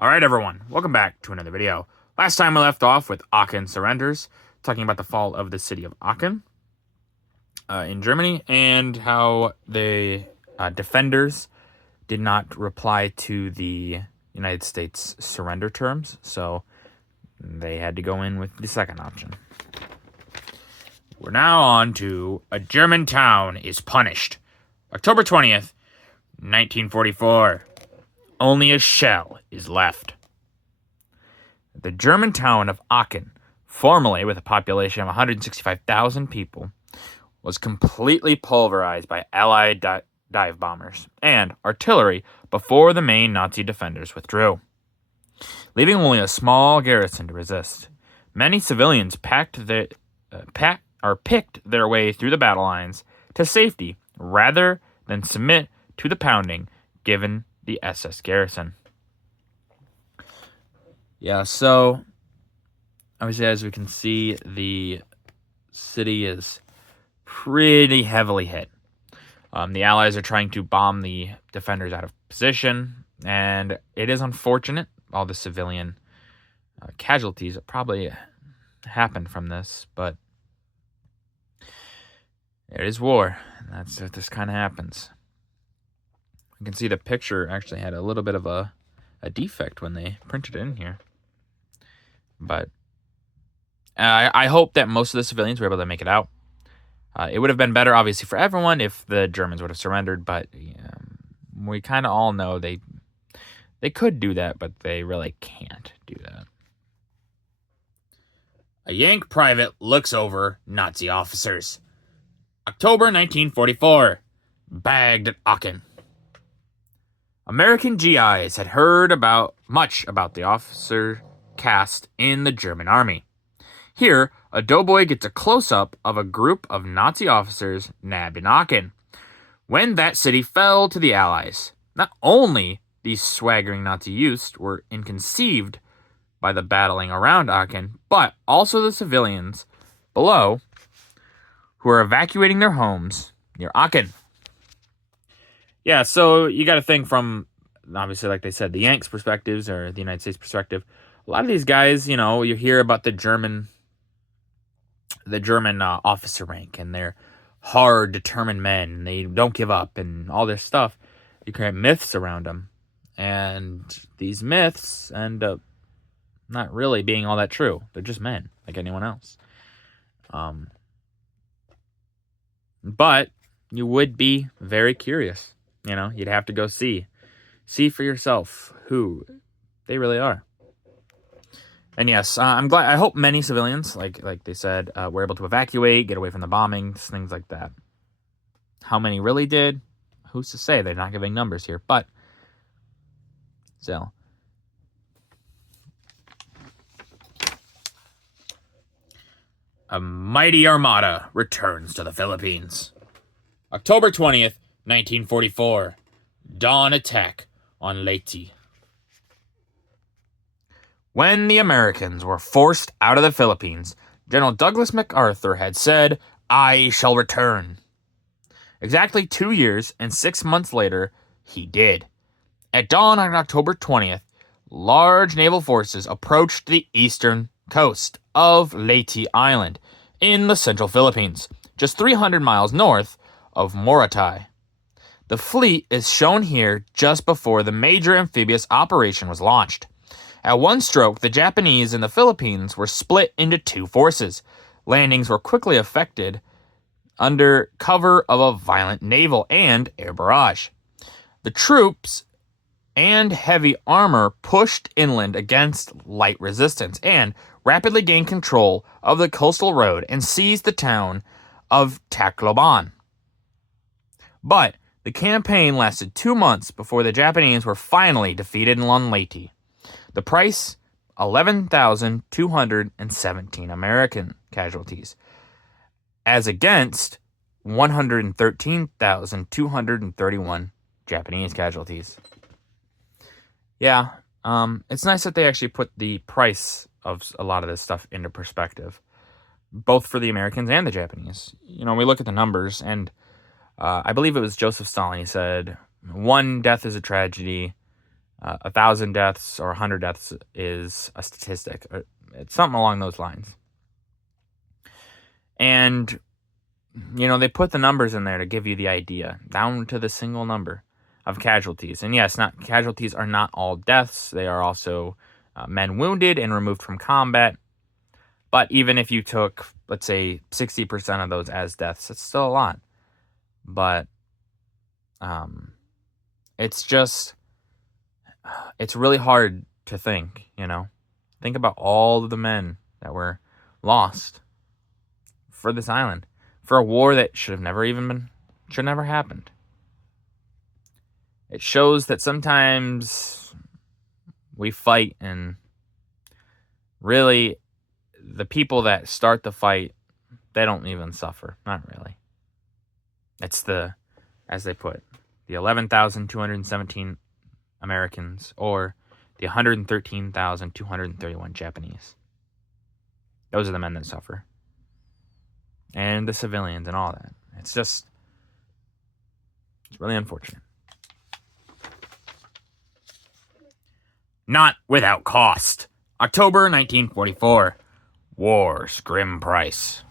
Alright everyone, welcome back to another video. Last time we left off with Aachen surrenders, talking about the fall of the city of Aachen in Germany, and how the defenders did not reply to the United States surrender terms, so they had to go in with the second option. We're now on to A German Town is Punished. October 20th, 1944. Only a shell is left. The German town of Aachen, formerly with a population of 165,000 people, was completely pulverized by Allied dive bombers and artillery before the main Nazi defenders withdrew, leaving only a small garrison to resist. Many civilians picked their way through the battle lines to safety rather than submit to the pounding given the SS garrison. Yeah, so obviously, as we can see, the city is pretty heavily hit. The Allies are trying to bomb the defenders out of position, and it is unfortunate all the civilian casualties that probably happened from this, but it is war, and that's what this kind of happens. You can see the picture actually had a little bit of a defect when they printed it in here. But I hope that most of the civilians were able to make it out. It would have been better, obviously, for everyone if the Germans would have surrendered, but we kind of all know they could do that, but they really can't do that. A Yank private looks over Nazi officers. October 1944. Bagged at Aachen. American GIs had heard much about the officer caste in the German army. Here, a doughboy gets a close-up of a group of Nazi officers nabbed in Aachen when that city fell to the Allies. Not only these swaggering Nazi youths were inconceived by the battling around Aachen, but also the civilians below who were evacuating their homes near Aachen. Yeah, so you got to think from, obviously, like they said, the Yanks' perspectives or the United States perspective. A lot of these guys, you hear about the German officer rank, and they're hard, determined men, and they don't give up, and all this stuff. You create myths around them, and these myths end up not really being all that true. They're just men, like anyone else. But you would be very curious. You'd have to go see for yourself who they really are. And yes, I'm glad. I hope many civilians, like they said, were able to evacuate, get away from the bombings, things like that. How many really did? Who's to say? They're not giving numbers here, but still. A mighty armada returns to the Philippines. October 20th, 1944. Dawn attack on Leyte. When the Americans were forced out of the Philippines, General Douglas MacArthur had said, "I shall return." Exactly 2 years and 6 months later, he did. At dawn on October 20th, large naval forces approached the eastern coast of Leyte Island in the central Philippines, just 300 miles north of Morotai. The fleet is shown here just before the major amphibious operation was launched. At one stroke, the Japanese in the Philippines were split into two forces. Landings were quickly effected under cover of a violent naval and air barrage. The troops and heavy armor pushed inland against light resistance and rapidly gained control of the coastal road and seized the town of Tacloban. But the campaign lasted 2 months before the Japanese were finally defeated in Leyte. The price, 11,217 American casualties, as against 113,231 Japanese casualties. Yeah, it's nice that they actually put the price of a lot of this stuff into perspective, both for the Americans and the Japanese. We look at the numbers, and I believe it was Joseph Stalin. He said, one death is a tragedy, 1,000 deaths or 100 deaths is a statistic. It's something along those lines. And, they put the numbers in there to give you the idea, down to the single number of casualties. And yes, casualties are not all deaths. They are also men wounded and removed from combat. But even if you took, let's say, 60% of those as deaths, it's still a lot. But it's really hard to think, Think about all of the men that were lost for this island, for a war that should never happened. It shows that sometimes we fight, and really the people that start the fight, they don't even suffer. Not really. It's as they put, the 11,217 Americans or the 113,231 Japanese. Those are the men that suffer. And the civilians and all that. It's really unfortunate. Not without cost. October 1944. War's grim price.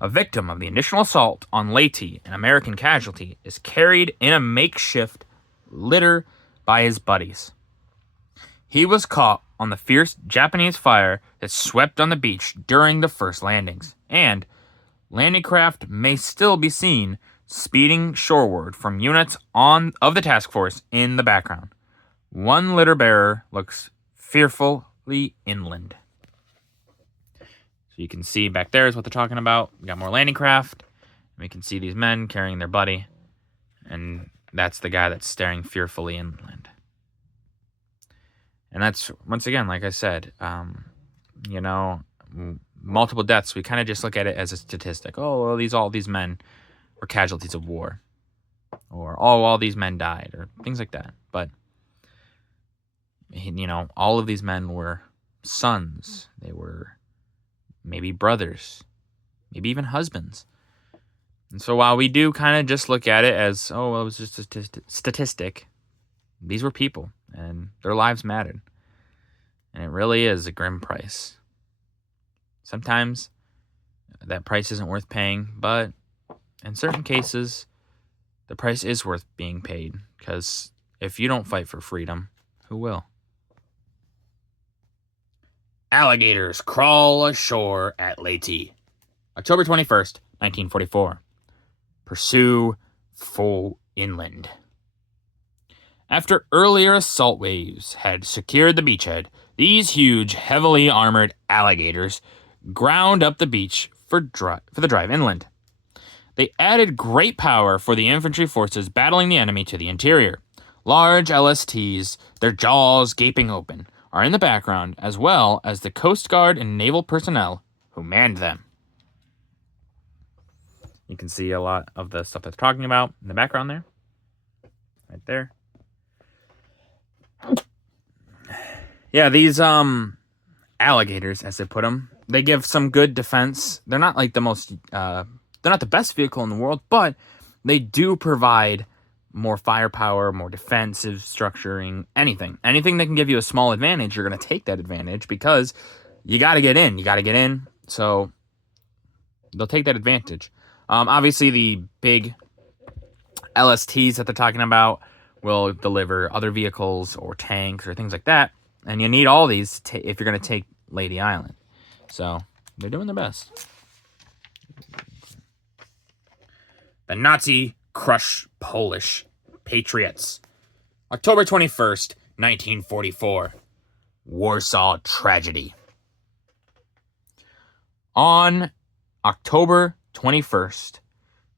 A victim of the initial assault on Leyte, an American casualty, is carried in a makeshift litter by his buddies. He was caught on the fierce Japanese fire that swept on the beach during the first landings, and landing craft may still be seen speeding shoreward from units of the task force in the background. One litter bearer looks fearfully inland. So you can see back there is what they're talking about. We got more landing craft. We can see these men carrying their buddy. And that's the guy that's staring fearfully inland. And that's, once again, like I said, multiple deaths. We kind of just look at it as a statistic. Oh, well, all these men were casualties of war. Or, oh, all these men died. Or things like that. But, all of these men were sons. They were maybe brothers, maybe even husbands. And so while we do kind of just look at it as, oh, well, it was just a statistic, these were people, and their lives mattered. And it really is a grim price. Sometimes that price isn't worth paying, but in certain cases, the price is worth being paid, because if you don't fight for freedom, who will? Alligators crawl ashore at Leyte. October 21st, 1944. Pursue foe inland. After earlier assault waves had secured the beachhead, these huge, heavily armored alligators ground up the beach for the drive inland. They added great power for the infantry forces battling the enemy to the interior. Large LSTs, their jaws gaping open, are in the background, as well as the Coast Guard and naval personnel who manned them. You can see a lot of the stuff that's talking about in the background there. Right there. Yeah, these alligators, as they put them, they give some good defense. They're not like they're not the best vehicle in the world, but they do provide more firepower, more defensive structuring, anything that can give you a small advantage. You're going to take that advantage because you got to get in. So they'll take that advantage. Obviously the big LSTs that they're talking about will deliver other vehicles or tanks or things like that. And you need all these if you're going to take Leyte Island. So they're doing their best. The Nazi crush Polish patriots. October 21st, 1944. Warsaw tragedy. On October 21st,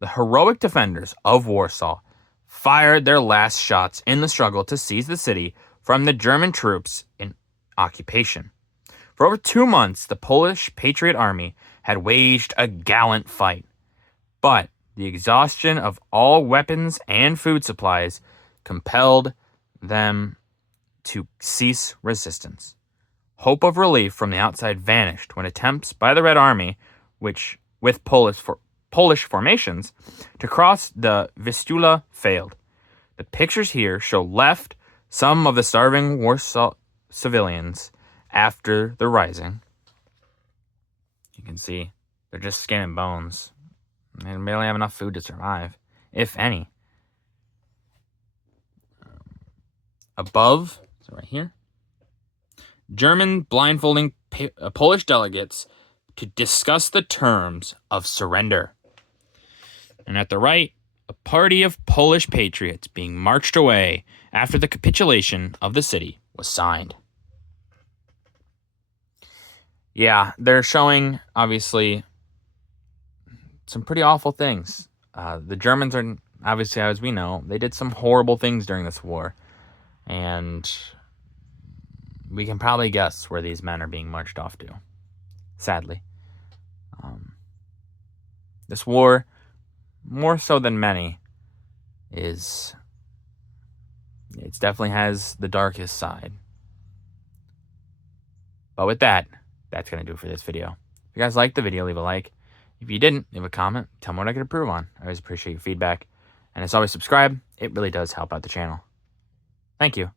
the heroic defenders of Warsaw fired their last shots in the struggle to seize the city from the German troops in occupation. For over 2 months, the Polish Patriot Army had waged a gallant fight, but the exhaustion of all weapons and food supplies compelled them to cease resistance. Hope of relief from the outside vanished when attempts by the Red Army, with Polish formations, to cross the Vistula failed. The pictures here show left Some of the starving Warsaw civilians, after the rising, you can see they're just skin and bones. They barely have enough food to survive, if any. Above, so right here, German blindfolding Polish delegates to discuss the terms of surrender. And at the right, a party of Polish patriots being marched away after the capitulation of the city was signed. Yeah, they're showing, obviously, some pretty awful things. The Germans are, obviously, as we know, they did some horrible things during this war. And we can probably guess where these men are being marched off to, sadly. This war, more so than many, it definitely has the darkest side. But with that, that's going to do it for this video. If you guys liked the video, leave a like. If you didn't, leave a comment. Tell me what I could improve on. I always appreciate your feedback. And as always, subscribe. It really does help out the channel. Thank you.